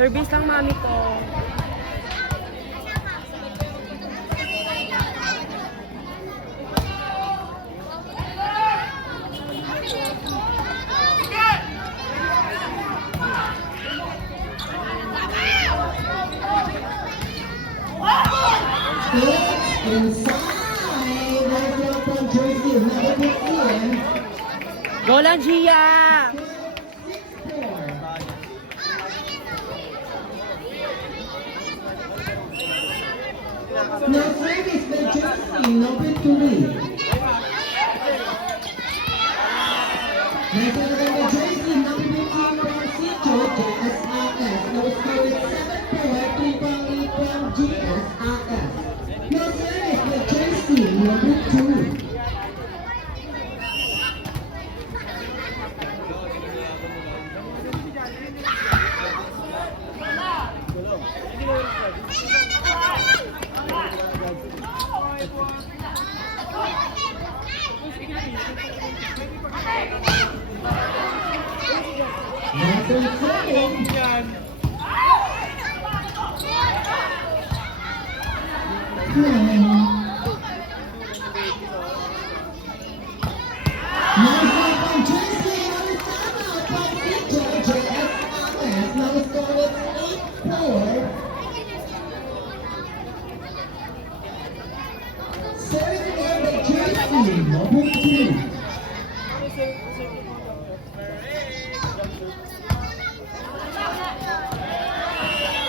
Service lang, mami ko. Go lang, Gia! Now service by jersey number 3. Now service by jersey number 2 from Sito GSRS. Now score is 7-4, 3-point from GSRS. Now service by jersey number 2. number 2.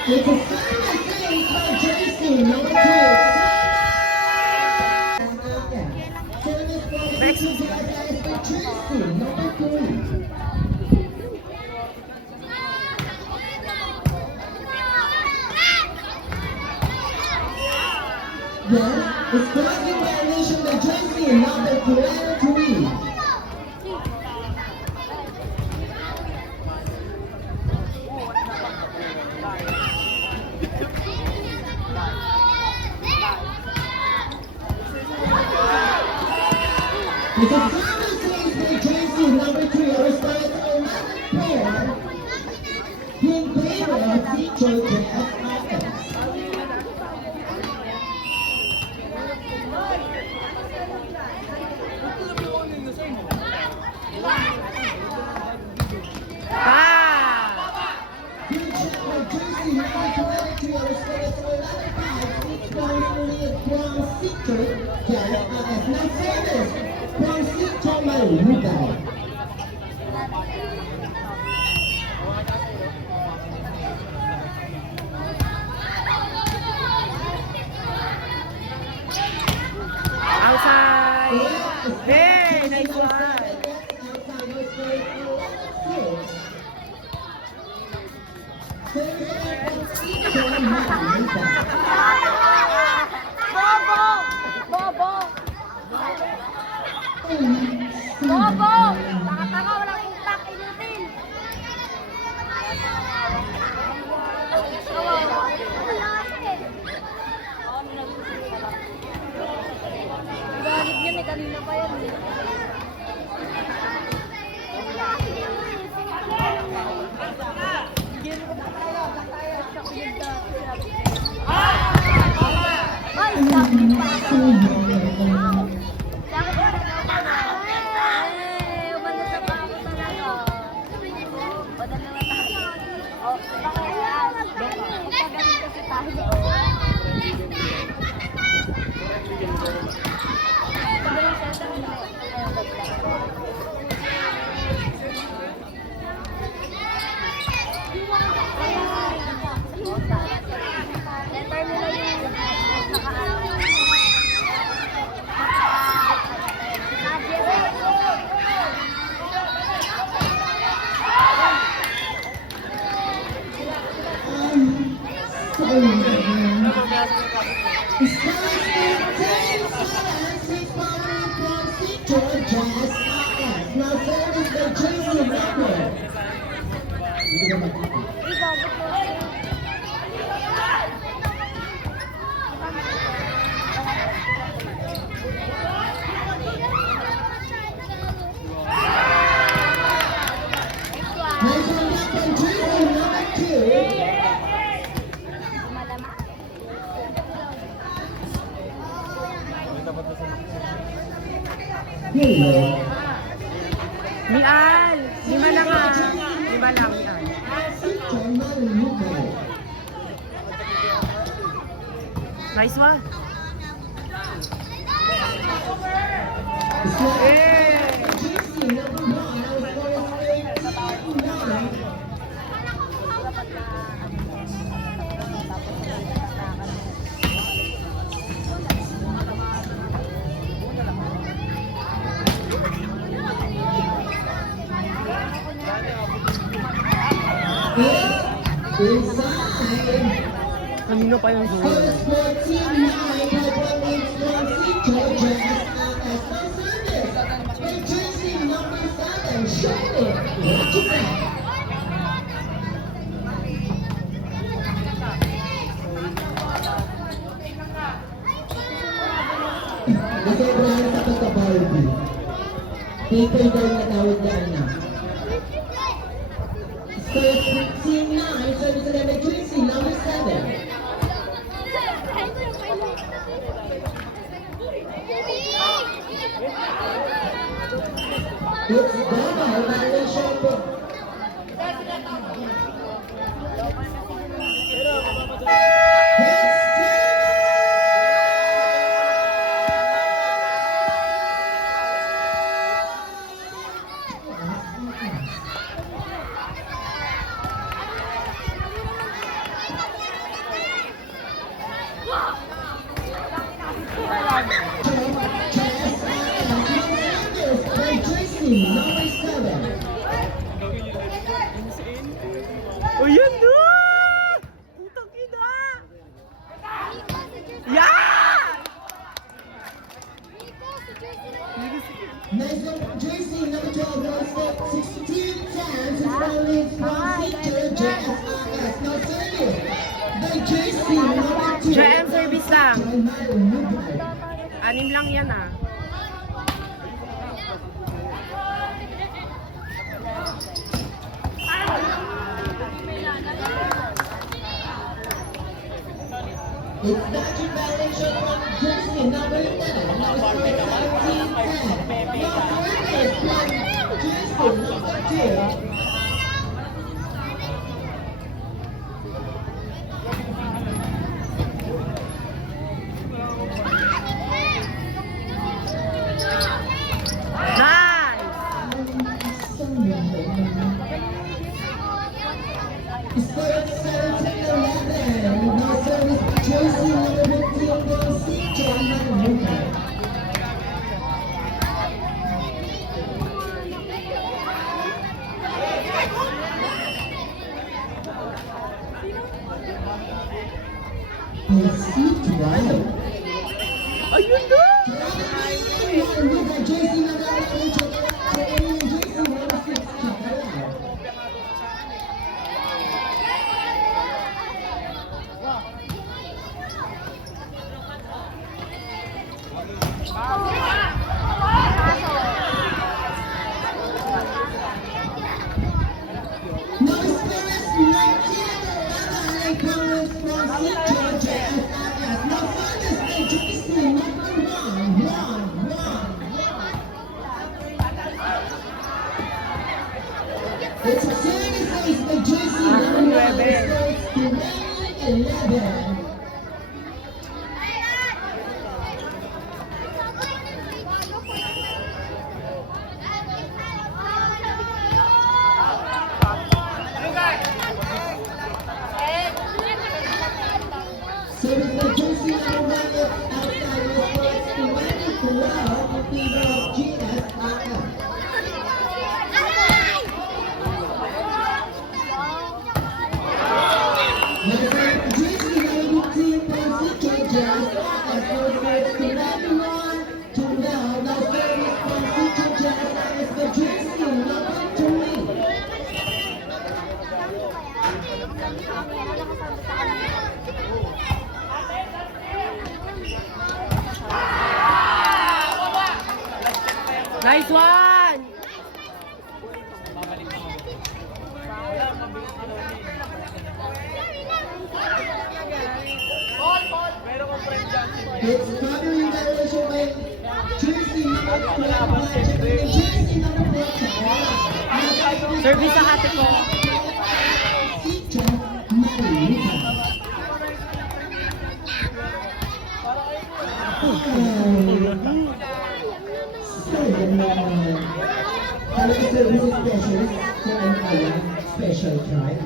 It's a service by jersey number 2. Service by jersey number 3. Yes, it's correctly violation by jersey number 23. It's a service by jersey number 3. Our starts 11 player in favor of teacher JSIS. Outside. Hey, nice one. Bobo! Bobo! Bobo! Tanga-tanga, walang utak, inutin! Galit yun eh, kanina pa yan eh. Ay, sabi pa! Umano sa bako talaga. Wala naman tayo. Oh, pagalit kasi tayo. Letter nila yung Mian. 5 lang ah. 5 lang, Mian. Nice one. Hey. Kanino pa yung goal? Nasobrahan sa pagka-Barbie. People daw na tawag dyan na. First team 9, service to number 3, number 7. It's double violation po. by Tracy, number 7. O yun doon! Putang ina! Yan! Nice one from Tracy, number 12, one step, 16 times, and finally from Victor, JSRS. Now service by Tracy, number 2. JM service lang. Anim lang yan ah. It's Magic Valentine from Tracy, number 11. Now it's for 17 10. Now service from Tracy, number 2. Nice! Score 17-11. Now service Tracy, number 15, goes to John Luca. Seat right. Ayun doon! It's a serious race by JC, number 11. Service by JC, number 1, outside the sports, 2012, in favor of GSRF. Nice one! It's primary evaluation by Tracy, number 12, Tracy, number 14. Service ang ate ko. Sita Marita. Talaga service specialist sa Antaya Special Tribe.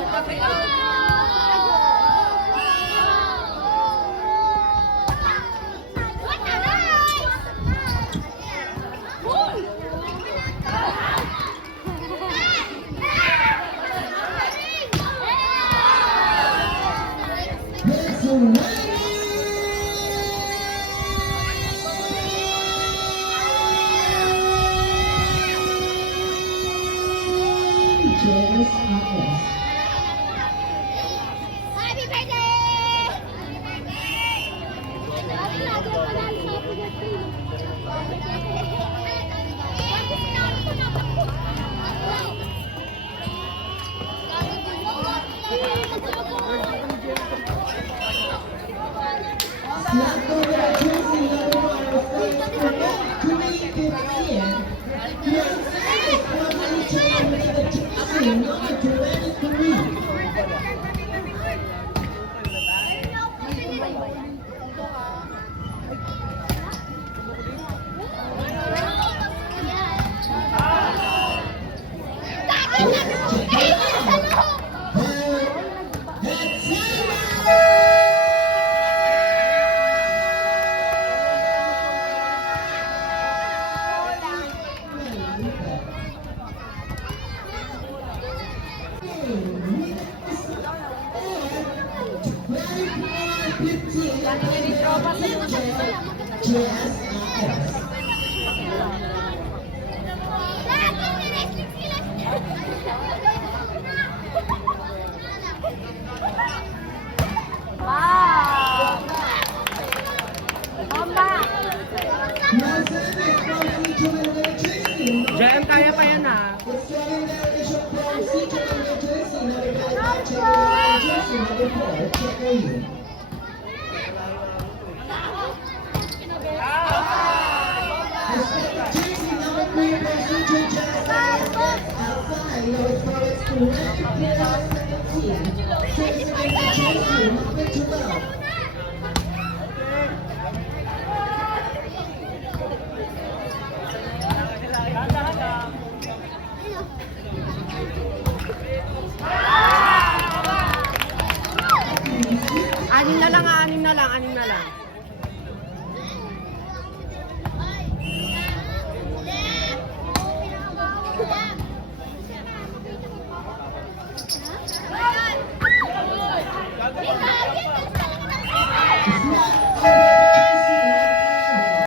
Happy birthday! Slap over Tracy, number 1, 2015. number 23. Wow! Bomba! JM, kaya pa yan ah. Anim na lang.